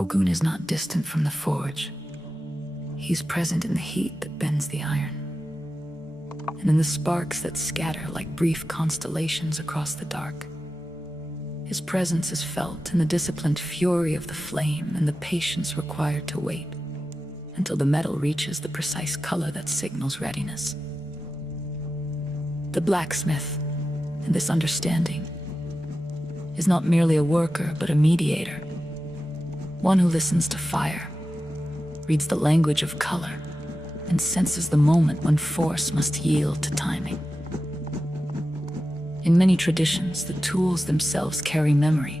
Ogun is not distant from the forge. He's present in the heat that bends the iron, and in the sparks that scatter like brief constellations across the dark. His presence is felt in the disciplined fury of the flame and the patience required to wait until the metal reaches the precise color that signals readiness. The blacksmith, in this understanding, is not merely a worker but a mediator, one who listens to fire, reads the language of color, and senses the moment when force must yield to timing. In many traditions, the tools themselves carry memory.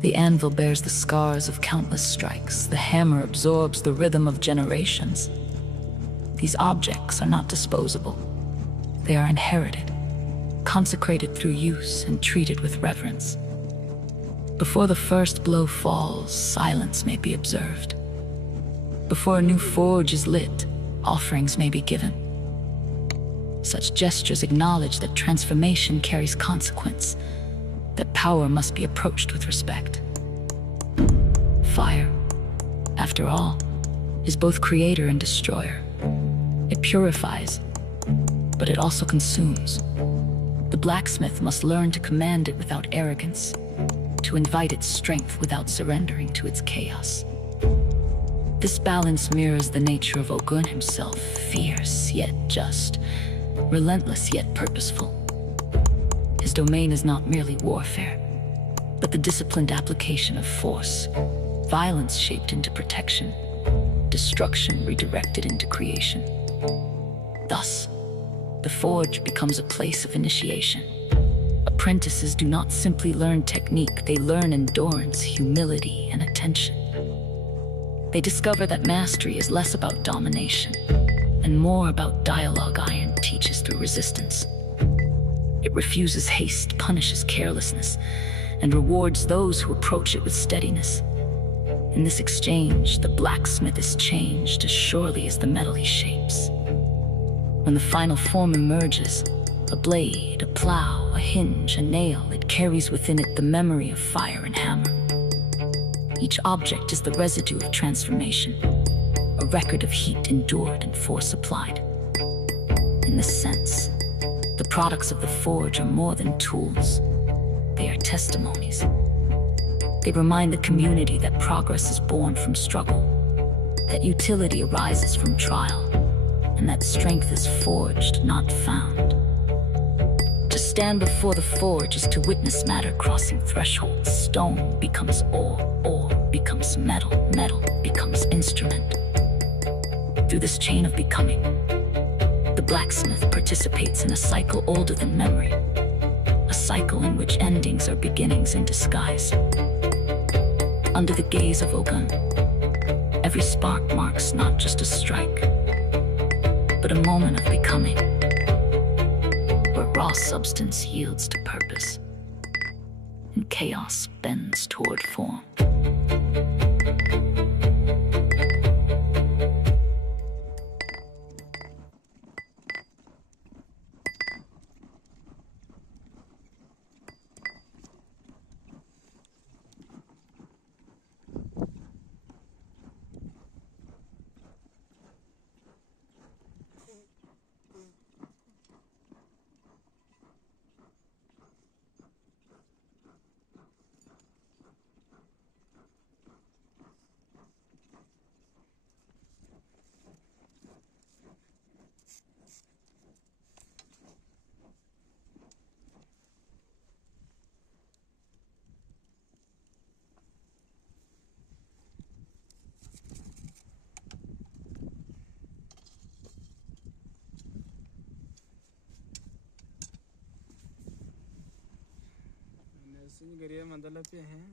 The anvil bears the scars of countless strikes. The hammer absorbs the rhythm of generations. These objects are not disposable. They are inherited, consecrated through use, and treated with reverence. Before the first blow falls, silence may be observed. Before a new forge is lit, offerings may be given. Such gestures acknowledge that transformation carries consequence, that power must be approached with respect. Fire, after all, is both creator and destroyer. It purifies, but it also consumes. The blacksmith must learn to command it without arrogance, to invite its strength without surrendering to its chaos. This balance mirrors the nature of Ogun himself, fierce yet just, relentless yet purposeful. His domain is not merely warfare, but the disciplined application of force, violence shaped into protection, destruction redirected into creation. Thus, the forge becomes a place of initiation. Apprentices do not simply learn technique, they learn endurance, humility, and attention. They discover that mastery is less about domination and more about dialogue. Iron teaches through resistance. It refuses haste, punishes carelessness, and rewards those who approach it with steadiness. In this exchange, the blacksmith is changed as surely as the metal he shapes. When the final form emerges, a blade, a plow, a hinge, a nail, it carries within it the memory of fire and hammer. Each object is the residue of transformation, a record of heat endured and force applied. In this sense, the products of the forge are more than tools. They are testimonies. They remind the community that progress is born from struggle, that utility arises from trial, and that strength is forged, not found. To stand before the forge is to witness matter crossing thresholds. Stone becomes ore, ore becomes metal, metal becomes instrument. Through this chain of becoming, the blacksmith participates in a cycle older than memory, a cycle in which endings are beginnings in disguise. Under the gaze of Ogun, every spark marks not just a strike, but a moment of becoming, where raw substance yields to purpose, and chaos bends toward form. गरिया मंदला पे हैं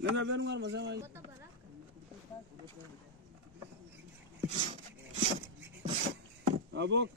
Nana benuan masama. Abok.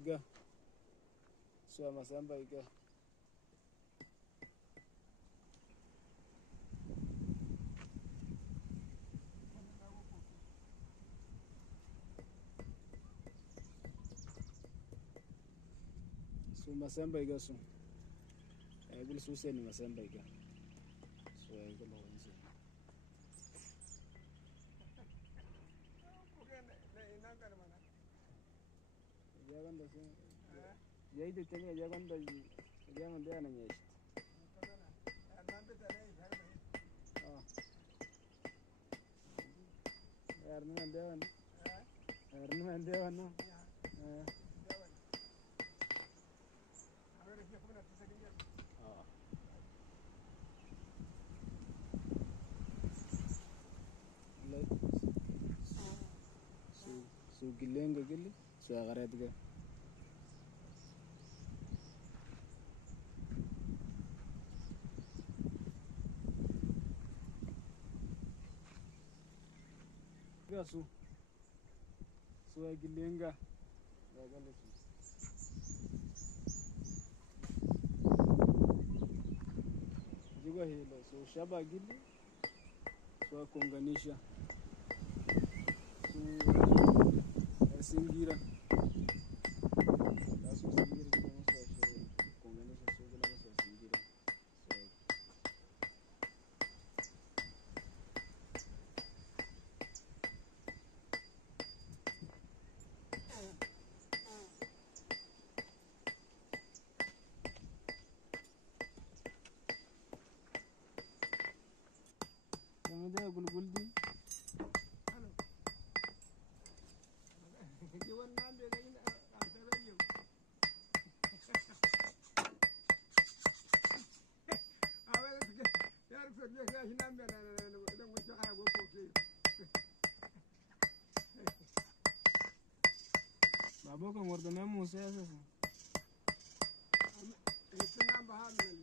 Iga so masamba iga So Masamba iga so. I will so send Masamba iga. So I go on. Jaganda so. Jai tenge jaganda jaganda ana nyesh. Arnu mandewan no. So gilenga gili so agaret ga. Ga so gilenga gagale so. Jiga hilo so shaba gili so kuunganisha so singira so singira kama so kuunganisha so bila so singira so nada gulgul di Babo kan warda memu saya sasa. Itu nambah hamil.